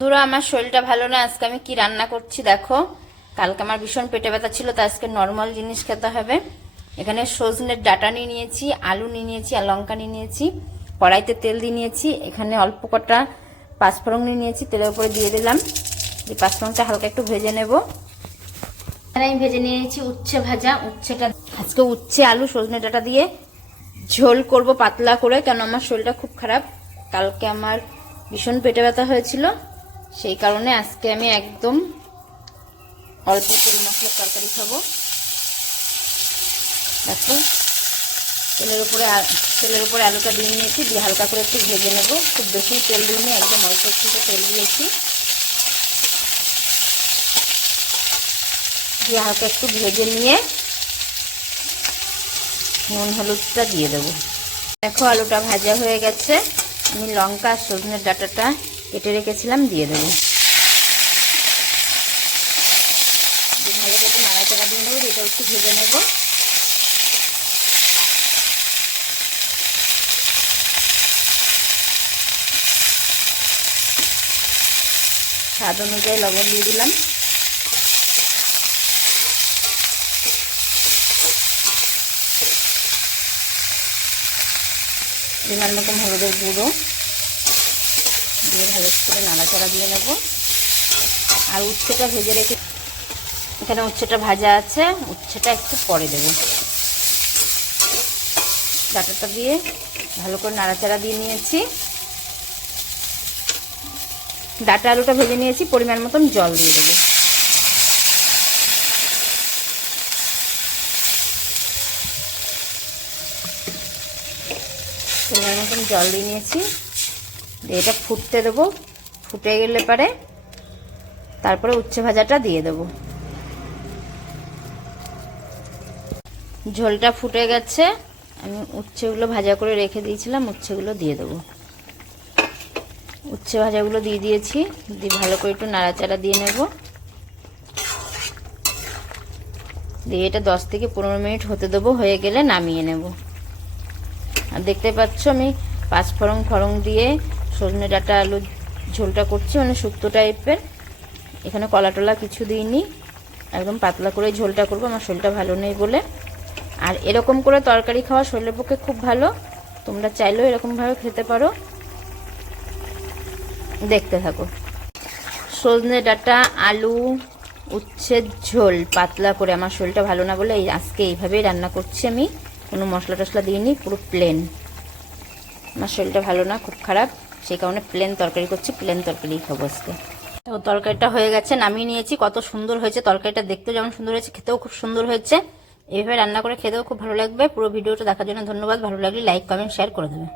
ধরো আমার শরীরটা ভালো না, আজকে আমি কি রান্না করছি দেখো। কালকে আমার ভীষণ পেটে ব্যথা ছিল তো আজকে নর্মাল জিনিস খেতে হবে। এখানে সজনের ডাটা নিয়ে নিয়েছি, আলু নিয়ে নিয়েছি, আর লঙ্কা নিয়ে নিয়েছি, কড়াইতে তেল দিয়ে নিয়েছি, এখানে অল্প কটা পাঁচফোড়ন নিয়ে নিয়েছি, তেলের উপরে দিয়ে দিলাম। যে পাঁচফোড়নটা হালকা একটু ভেজে নেব। এখানে আমি ভেজে নিয়েছি উচ্ছে ভাজা, উচ্ছেটা আজকে উচ্ছে, আলু সজনে ডাটা দিয়ে ঝোল করব পাতলা করে, কেন আমার শরীরটা খুব খারাপ। কালকে আমার ভীষণ পেটে ব্যথা হয়েছিল। সেই কারণে আজকে আমি একদম অল্প তেল মশলার তরকারি খাব। দেখো, তেলের উপরে তেলের উপরে আলুটা দিয়ে নিয়েছি, দিয়ে হালকা করে একটু ভেজে নেব। খুব বেশি তেল দিইনি একদম অল্প একটু তেল দিয়েছি। দিয়ে হালকা একটু ভেজে নিয়ে নুন, হলুদটা দিয়ে দেবো। দেখো, আলুটা ভাজা হয়ে গেছে। আমি লঙ্কা সজনের ডাটাটা কেটে রেখেছিলাম, দিয়ে দেবো। ভালো করে নাড়াচাড়া দিয়ে নেব এটা একটু ভেজে নেব। স্বাদ অনুযায়ী লবণ দিয়ে দিলাম। বিমান মতন হলুদের গুঁড়ো। দিয়ে ভালো করে নাড়াচাড়া দিয়ে নেব। আর উচ্ছেটা ভেজে রেখে এখানে উচ্ছেটা ভাজা আছে, উচ্ছেটা একটু পরে দেব। ডাটাটা দিয়ে ভালো করে নাড়াচাড়া দিয়ে নিয়েছি। ডাটা আলুটা ভেজে নিয়েছি, পরিমাণ মতন জল দিয়ে দেবো। পরিমাণ মতন জল দিয়ে নিয়েছি। এটা ফুটতে দেবো। ফুটে গেলে পরে তারপরে উচ্ছে ভাজাটা দিয়ে দেবো। ঝোলটা ফুটে গেছে। আমি উচ্ছেগুলো ভাজা করে রেখে দিয়েছিলাম, উচ্ছেগুলো দিয়ে দেবো। উচ্ছে ভাজাগুলো দিয়ে দিয়েছি। দিয়ে ভালো করে একটু নাড়াচাড়া দিয়ে নেব। দিয়ে এটা দশ থেকে পনেরো মিনিট হতে দেবো। হয়ে গেলে নামিয়ে নেব। আর দেখতে পাচ্ছ আমি পাঁচ ফড়ং ফড়ং দিয়ে সজনে ডাটা আলু ঝোলটা করছি মানে শুক্তো টাইপের এখানে কলা টলা কিছু দিইনি। একদম পাতলা করে ঝোলটা করব, আমার শরীরটা ভালো নেই বলে। আর এরকম করে তরকারি খাওয়া শরীরের পক্ষে খুব ভালো। তোমরা চাইলেও এরকমভাবে খেতে পারো। দেখতে থাকো। সজনে ডাটা, আলু উচ্ছের ঝোল, পাতলা করে। আমার শরীরটা ভালো না বলে আজকে এইভাবেই রান্না করছি আমি। কোনো মশলা টশলা দিইনি, পুরো প্লেন আমার শরীরটা ভালো না, খুব খারাপ। সেই কারণে প্লেন তরকারি করছি প্লেন তরকারি খাব আজকে। তো তরকারিটা হয়ে গেছে, নামিয়ে নিয়েছি, কত সুন্দর হয়েছে তরকারিটা, দেখতেও যেমন সুন্দর হয়েছে, খেতেও খুব সুন্দর হয়েছে। এইভাবে রান্না করে খেতেও খুব ভালো লাগবে, পুরো ভিডিওটা দেখার জন্য ধন্যবাদ, ভালো লাগলে লাইক কমেন্ট শেয়ার করে দেবে।